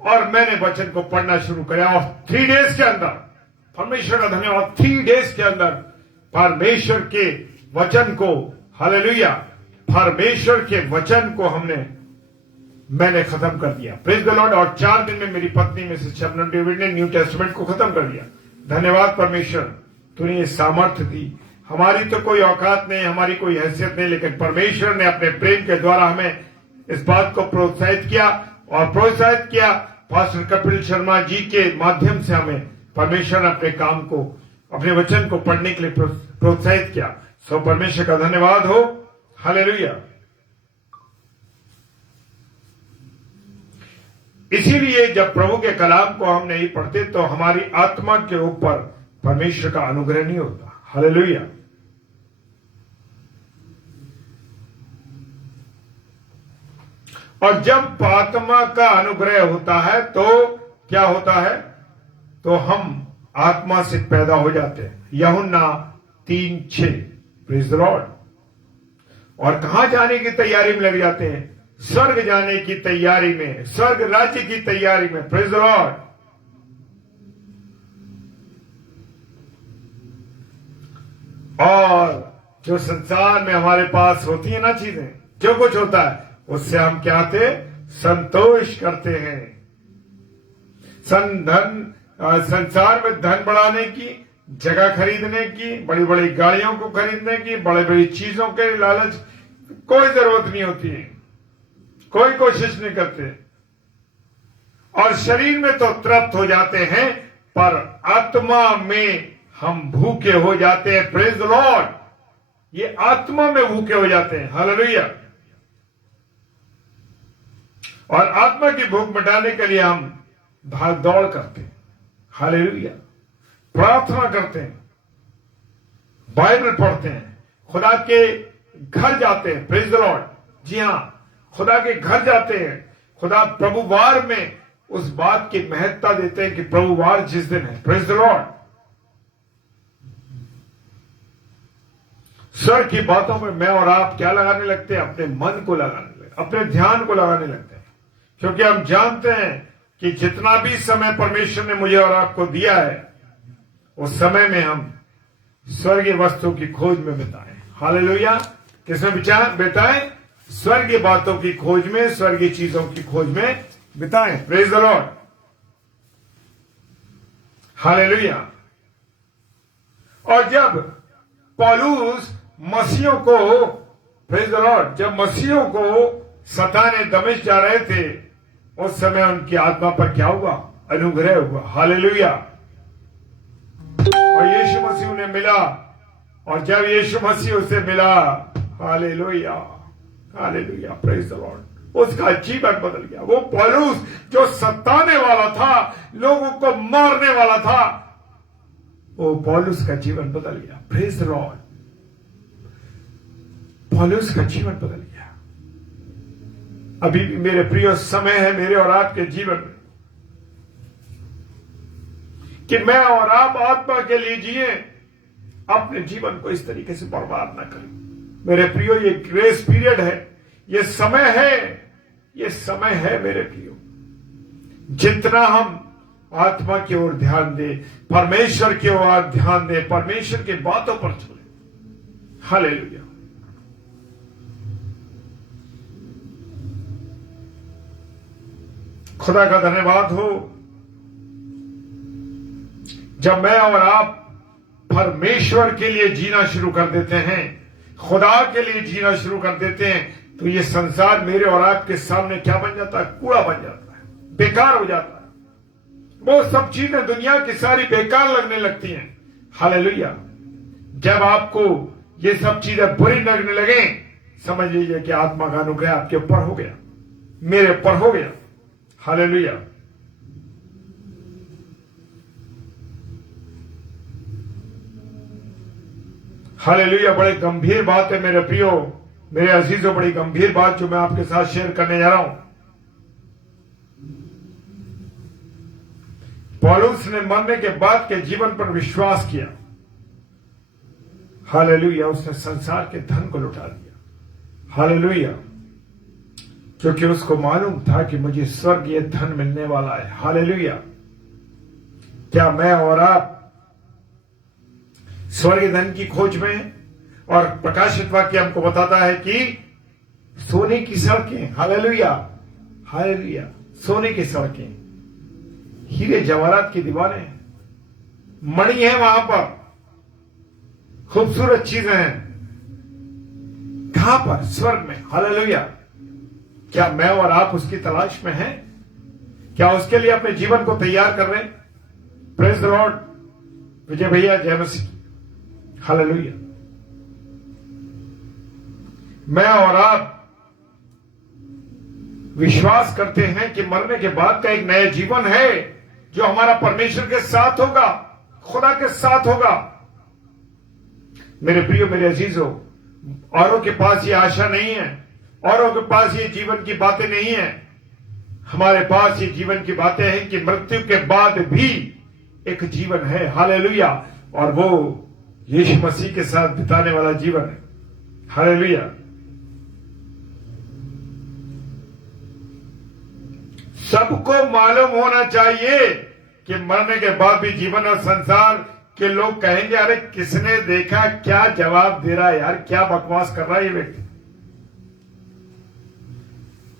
और मैंने वचन को पढ़ना शुरू किया और 3 डेज के अंदर परमेश्वर का धन्यवाद। 3 डेज के अंदर परमेश्वर के वचन को, हालेलुया, परमेश्वर के वचन को मैंने खत्म कर दिया। Praise the Lord. और 4 दिन में मेरी पत्नी मिसेस शबनम डेविड ने न्यू टेस्टमेंट को खत्म कर दिया। धन्यवाद परमेश्वर, तूने ये सामर्थ्य दी। हमारी तो कोई औकात नहीं, हमारी कोई हैसियत नहीं, लेकिन परमेश्वर ने अपने प्रेम के द्वारा हमें इस बात को प्रोत्साहित किया पास्टर कपिल शर्मा जी के माध्यम से हमें परमेश्वर ने अपने काम को, अपने वचन को पढ़ने के लिए प्रोत्साहित किया। सो परमेश्वर का धन्यवाद हो। हालेलुया। इसीलिए जब प्रभु के कलाम को हम नहीं पढ़ते तो हमारी आत्मा के ऊपर परमेश्वर का अनुग्रह नहीं होता। हालेलुया। और जब आत्मा का अनुग्रह होता है तो क्या होता है? तो हम आत्मा से पैदा हो जाते हैं। यूहन्ना 3:6। Praise the Lord. और कहां जाने की तैयारी में लग जाते हैं? स्वर्ग जाने की तैयारी में, स्वर्ग राज्य की तैयारी में। Praise the Lord. और जो संसार में हमारे पास होती है ना चीजें, जो कुछ होता है उससे हम क्या थे? संतोष करते हैं। संसार में धन बढ़ाने की, जगह खरीदने की, बड़ी बड़ी गाड़ियों को खरीदने की, बड़ी बड़ी चीजों के लालच कोई जरूरत नहीं होती है, कोई कोशिश नहीं करते। और शरीर में तो तृप्त हो जाते हैं, पर आत्मा में हम भूखे हो जाते हैं। Praise the Lord. ये आत्मा में भूखे हो जाते हैं। हालेलुया। और आत्मा की भूख मिटाने के लिए हम भाग दौड़ करते हैं। हालेलुया। प्रार्थना करते हैं, बाइबल पढ़ते हैं, खुदा के घर जाते हैं। Praise the Lord. जी हां, खुदा के घर जाते हैं। खुदा प्रभुवार में उस बात की महत्ता देते हैं कि प्रभुवार जिस दिन है, प्रेज द लॉर्ड, स्वर्ग की बातों में मैं और आप क्या लगाने लगते हैं? अपने मन को लगाने लगते, अपने ध्यान को लगाने लगते हैं। क्योंकि हम जानते हैं कि जितना भी समय परमेश्वर ने मुझे और आपको दिया है, उस समय में हम स्वर्गीय वस्तु की खोज में बिताएं। हालेलुया। किसमें बिताएं? स्वर्गीय बातों की खोज में, स्वर्गीय चीजों की खोज में बिताएं। Praise the lord. हालेलुया। और जब पौलुस मसीहों को, प्रेज द लॉर्ड, जब मसीहों को सताने दमिश्क जा रहे थे, उस समय उनकी आत्मा पर क्या हुआ? अनुग्रह हुआ। हालेलुया। और यीशु मसीह उन्हें मिला, और जब यीशु मसीह उसे मिला, hallelujah, hallelujah, praise the Lord, उसका जीवन बदल गया। वो पौलुस जो सताने वाला था, लोगों को मारने वाला था, वो पौलुस का जीवन बदल गया। Praise the Lord. पौलुस का जीवन बदल गया। अभी भी मेरे प्रिय समय है मेरे और आपके जीवन में कि मैं और आप आत्मा के लिए जिए, अपने जीवन को इस तरीके से बर्बाद ना करें। मेरे प्रियो, ये ग्रेस पीरियड है, ये समय है, ये समय है मेरे प्रियो। जितना हम आत्मा की ओर ध्यान दें, परमेश्वर की ओर ध्यान दें, परमेश्वर की बातों पर चलें। हालेलुया। खुदा का धन्यवाद हो। जब मैं और आप परमेश्वर के लिए जीना शुरू कर देते हैं, खुदा के लिए जीना शुरू कर देते हैं, तो ये संसार मेरे और आपके सामने क्या बन जाता है? कूड़ा बन जाता है, बेकार हो जाता है। वो सब चीजें दुनिया की सारी बेकार लगने लगती हैं। हालेलुया। जब आपको ये सब चीजें बुरी लगने लगे, समझ लीजिए कि आत्मा का अनुग्रह आपके ऊपर हो गया, मेरे ऊपर हो गया। हालेलुया। हालेलुया। बड़ी गंभीर बात है मेरे प्रियो, मेरे अजीजों, बड़ी गंभीर बात जो मैं आपके साथ शेयर करने जा रहा हूं। पौलुस ने मरने के बाद के जीवन पर विश्वास किया। हालेलुया। उसने संसार के धन को लुटा दिया। हालेलुया। क्योंकि उसको मालूम था कि मुझे स्वर्गीय धन मिलने वाला है। हालेलुया। क्या मैं और आप स्वर्ग धन की खोज में हैं। और प्रकाशित वाक्य हमको बताता है कि सोने की सड़कें, हालेलुया हालेलुया, सोने की सड़कें, हीरे जवाहरात की दीवारें, मणि है वहां पर, खूबसूरत चीजें हैं। कहां पर? स्वर्ग में। हालेलुया। क्या मैं और आप उसकी तलाश में हैं? क्या उसके लिए अपने जीवन को तैयार कर रहे हैं? Praise the Lord. विजय भैया, जय मसीह। हालेलुया। मैं और आप विश्वास करते हैं कि मरने के बाद का एक नया जीवन है जो हमारा परमेश्वर के साथ होगा, खुदा के साथ होगा। मेरे प्रियो, मेरे अजीजों, औरों के पास ये आशा नहीं है, औरों के पास ये जीवन की बातें नहीं है। हमारे पास ये जीवन की बातें हैं कि मृत्यु के बाद भी एक जीवन है। हालेलुया। और वो यीशु मसीह के साथ बिताने वाला जीवन है। हालेलुया। सबको मालूम होना चाहिए कि मरने के बाद भी जीवन, और संसार के लोग कहेंगे अरे किसने देखा, क्या जवाब दे रहा है यार, क्या बकवास कर रहा है ये व्यक्ति।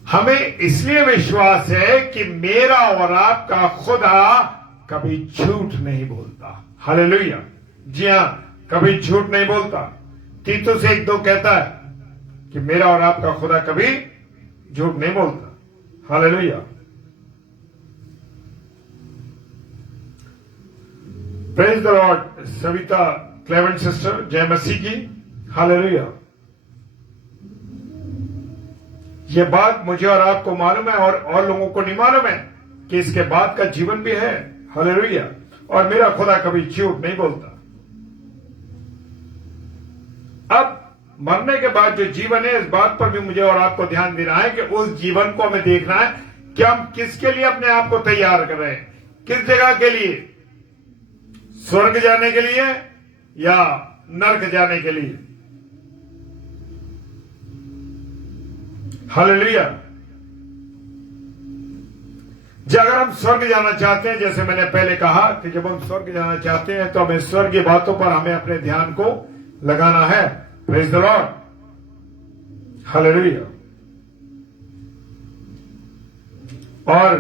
हमें इसलिए विश्वास है कि मेरा और आपका खुदा कभी झूठ नहीं बोलता। हालेलुया। जी हां, कभी झूठ नहीं बोलता। तीतुस 1:2 कहता है कि मेरा और आपका खुदा कभी झूठ नहीं बोलता। Hallelujah. Praise the lord. Savita क्लेवेंट सिस्टर, जय मसीह की। हालेलुया। ये बात मुझे और आपको मालूम है और लोगों को नहीं मालूम है कि इसके बाद का जीवन भी है। हालेलुया। और मेरा खुदा कभी झूठ नहीं बोलता। अब मरने के बाद जो जीवन है, इस बात पर भी मुझे और आपको ध्यान देना है कि उस जीवन को हमें देखना है कि हम किसके लिए अपने आप को तैयार कर रहे हैं, किस जगह के लिए, स्वर्ग जाने के लिए या नरक जाने के लिए। हालेलुया। अगर हम स्वर्ग जाना चाहते हैं, जैसे मैंने पहले कहा कि जब हम स्वर्ग जाना चाहते हैं तो हमें स्वर्ग की बातों पर हमें अपने ध्यान को लगाना है। Praise the lord. हालेलुया। और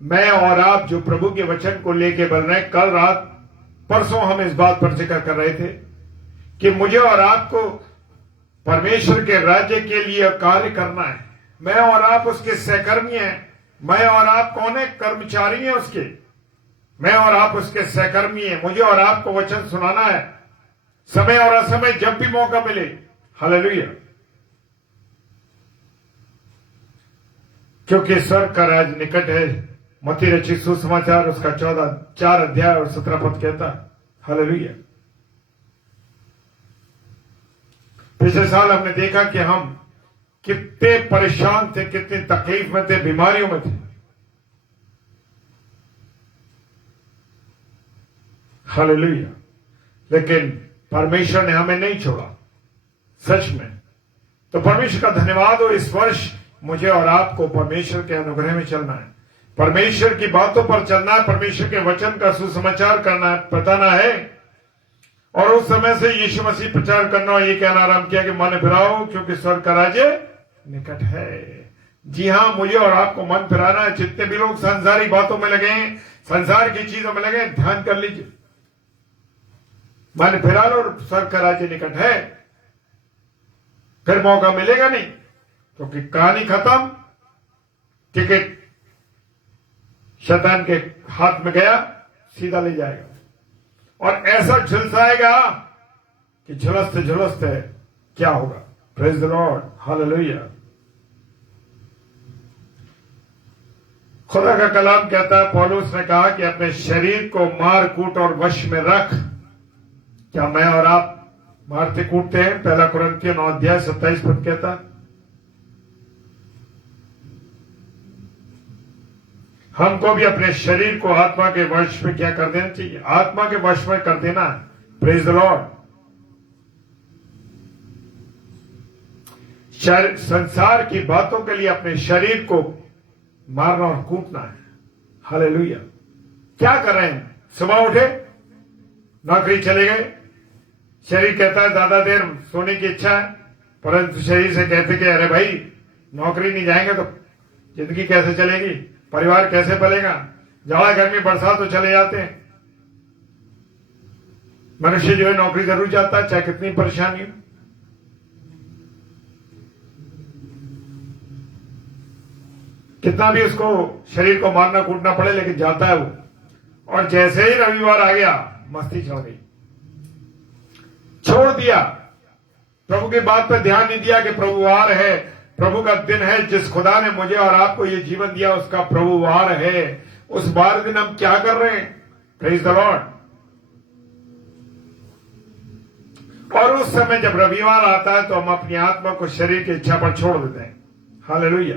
मैं और आप जो प्रभु के वचन को लेके बढ़ रहे हैं, कल रात परसों हम इस बात पर जिक्र कर रहे थे कि मुझे और आपको परमेश्वर के राज्य के लिए कार्य करना है। मैं और आप उसके सहकर्मी हैं। मैं और आप कौन है? कर्मचारी हैं उसके। मैं और आप उसके सहकर्मी हैं। मुझे और आपको वचन सुनाना है, समय और असमय जब भी मौका मिले। हालेलुया। क्योंकि स्वर्ग का राज निकट है। मत्ती रचित सुसमाचार उसका 4 अध्याय और 17 पद कहता है। हालेलुया। पिछले साल हमने देखा कि हम कितने परेशान थे, कितनी तकलीफ में थे, बीमारियों में थे। हालेलुया। लेकिन परमेश्वर ने हमें नहीं छोड़ा, सच में। तो परमेश्वर का धन्यवाद हो। इस वर्ष मुझे और आपको परमेश्वर के अनुग्रह में चलना है, परमेश्वर की बातों पर चलना है, परमेश्वर के वचन का सुसमाचार करना है, बताना है। और उस समय से यीशु मसीह प्रचार करना और ये कहना आरंभ किया कि मन फिराओ क्योंकि स्वर्ग का राज्य निकट है। जी हां, मुझे और आपको मन फिराना है। जितने भी लोग संसारी बातों में लगे हैं, संसार की चीजों में लगे, ध्यान कर लीजिए। मन फिरा लो, स्वर्ग का राज्य निकट है। फिर मौका मिलेगा नहीं, क्योंकि कहानी खत्म। टिकट शैतान के हाथ में गया, सीधा ले जाएगा और ऐसा झुलसाएगा कि झुलसते झुलसते क्या होगा। Praise the lord. हालेलुया। खुदा का कलाम कहता है, पौलुस ने कहा कि अपने शरीर को मार कूट और वश में रख। क्या मैं और आप मारते कूटते हैं? 1 कुरिन्थियों 9 अध्याय 27 पद कहता है। हमको भी अपने शरीर को आत्मा के वश में क्या कर देना चाहिए? आत्मा के वश में कर देना है। Praise the Lord. संसार की बातों के लिए अपने शरीर को मारना और कूटना है। हालेलुया। क्या कर रहे हैं? सुबह उठे, नौकरी चले गए, शरीर कहता है ज्यादा देर सोने की इच्छा है, परंतु शरीर से कहते कि अरे भाई नौकरी नहीं जाएंगे तो जिंदगी कैसे चलेगी, परिवार कैसे पलेगा, जाड़ा गर्मी बरसात तो चले जाते हैं। मनुष्य जो है नौकरी जरूर जाता है, चाहे कितनी परेशानी हो। कितना भी उसको शरीर को मारना कूटना पड़े, लेकिन जाता है वो। और जैसे ही रविवार आ गया मस्ती चढ़ गई, छोड़ दिया, प्रभु की बात पर ध्यान नहीं दिया कि प्रभुवार है, प्रभु का दिन है, जिस खुदा ने मुझे और आपको ये जीवन दिया उसका प्रभुवार है। उस बार दिन हम क्या कर रहे हैं? Praise the Lord. और उस समय जब रविवार आता है तो हम अपनी आत्मा को शरीर की इच्छा पर छोड़ देते हैं। हालेलुया।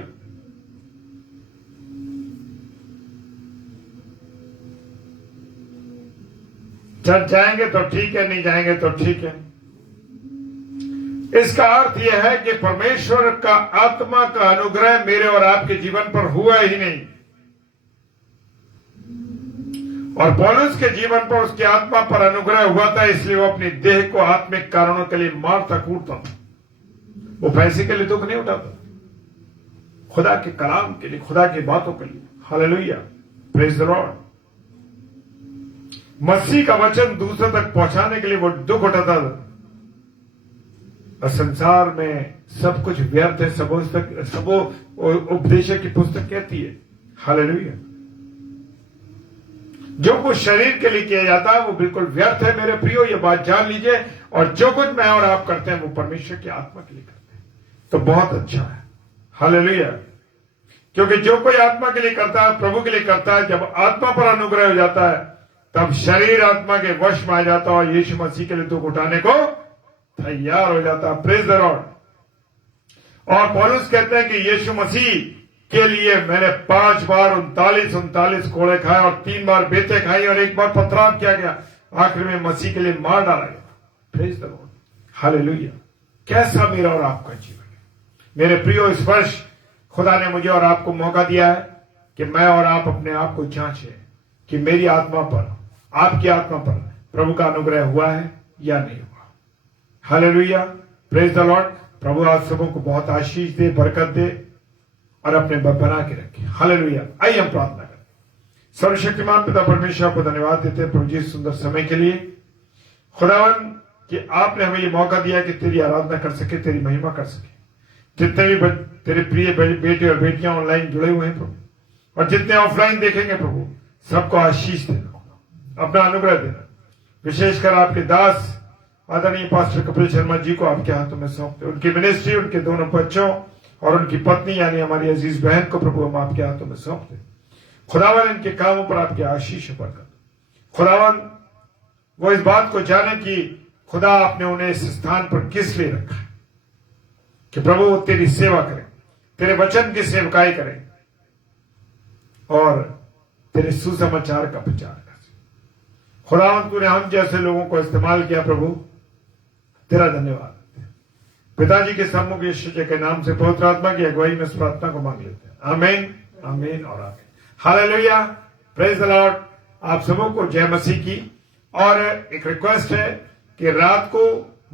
चर्च जाएंगे तो ठीक है, नहीं जाएंगे तो ठीक है। इसका अर्थ यह है कि परमेश्वर का आत्मा का अनुग्रह मेरे और आपके जीवन पर हुआ ही नहीं, और पौलुस के जीवन पर उसकी आत्मा पर अनुग्रह हुआ था, इसलिए वो अपनी देह को आत्मिक कारणों के लिए मारता कूटता था। वो पैसे के लिए दुख नहीं उठाता, खुदा के कलाम के लिए, खुदा की बातों के लिए। Hallelujah, praise the lord. मसीह का वचन दूसरों तक पहुंचाने के लिए वो दुख उठाता था। और संसार में सब कुछ व्यर्थ है, सब उपदेशक की पुस्तक कहती है। हालेलुया। जो कुछ शरीर के लिए किया जाता है वो बिल्कुल व्यर्थ है मेरे प्रियो, ये बात जान लीजिए। और जो कुछ मैं और आप करते हैं वो परमेश्वर की आत्मा के लिए करते हैं, तो बहुत अच्छा है। हालेलुया। क्योंकि जो कोई आत्मा के लिए करता है, प्रभु के लिए करता है, जब आत्मा पर अनुग्रह हो जाता है तब शरीर आत्मा के वश में आ जाता है और यीशु मसीह के लिए दुख उठाने को तैयार हो जाता है। Praise the Lord. और पौलुस कहते हैं कि यीशु मसीह के लिए मैंने 5 बार 39 कोड़े खाए और 3 बार बेतें खाई और 1 बार पथराव किया गया, आखिर में मसीह के लिए मार डाला गया। Praise the lord. हालेलुया। कैसा मेरा और आपका जीवन है मेरे प्रियो। इस वर्ष खुदा ने मुझे और आपको मौका दिया है कि मैं और आप अपने आप को जांचें कि मेरी आत्मा पर, आपकी आत्मा पर प्रभु का अनुग्रह हुआ है या नहीं हुआ। Hallelujah, praise the lord. प्रभु आप सबों को बहुत आशीष दे, बरकत दे और अपने बना के रखे। हालेलुया। आइए हम प्रार्थना करें। सर्वशक्तिमान पिता परमेश्वर को धन्यवाद देते हैं प्रभु जी सुंदर समय के लिए। खुदावन कि आपने हमें ये मौका दिया कि तेरी आराधना कर सके, तेरी महिमा कर सके। जितने भी तेरे प्रिय बेटे और बेटियां ऑनलाइन जुड़े हुए हैं प्रभु, और जितने ऑफलाइन देखेंगे प्रभु, सबको आशीष देना, अपना अनुग्रह देना। विशेषकर आपके दास आदरणीय पास्टर कपिल शर्मा जी को आपके हाथों में सौंपते, उनकी मिनिस्ट्री, उनके दोनों बच्चों और उनकी पत्नी यानी हमारी अजीज बहन को प्रभु हम आपके हाथों में सौंपते। खुदावन इनके कामों पर आपके आशीष बरकत। खुदावन वो इस बात को जाने कि खुदा आपने उन्हें इस स्थान पर किस लिए रखा है, कि प्रभु वो तेरी सेवा करें, तेरे वचन की सेवकाई करें और तेरे सुसमाचार का प्रचार कर। खुदावन तूने हम जैसे लोगों को इस्तेमाल किया प्रभु, तेरा धन्यवाद। पिताजी के सम्मुख यीशु के नाम से पवित्र आत्मा की अगुवाई में इस प्रार्थना को मांग लेते हैं। आमीन, आमीन और आमीन। Hallelujah, praise the Lord. आप सबों को जय मसीह की। और एक रिक्वेस्ट है कि रात को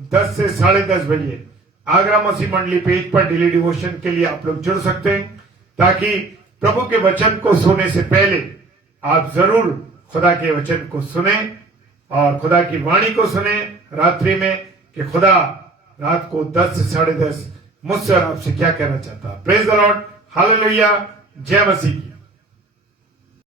10 से 10:30 बजे आगरा मसीह मंडली पेज पर डेली डिवोशन के लिए आप लोग जुड़ सकते हैं, ताकि प्रभु के वचन को सुनने से पहले आप जरूर खुदा के वचन को सुने और खुदा की वाणी को सुने रात्रि में, कि खुदा रात को 10 से 10:30 मुझसे और आपसे क्या कहना चाहता है। Praise the lord. हालेलुया, जय मसीह की।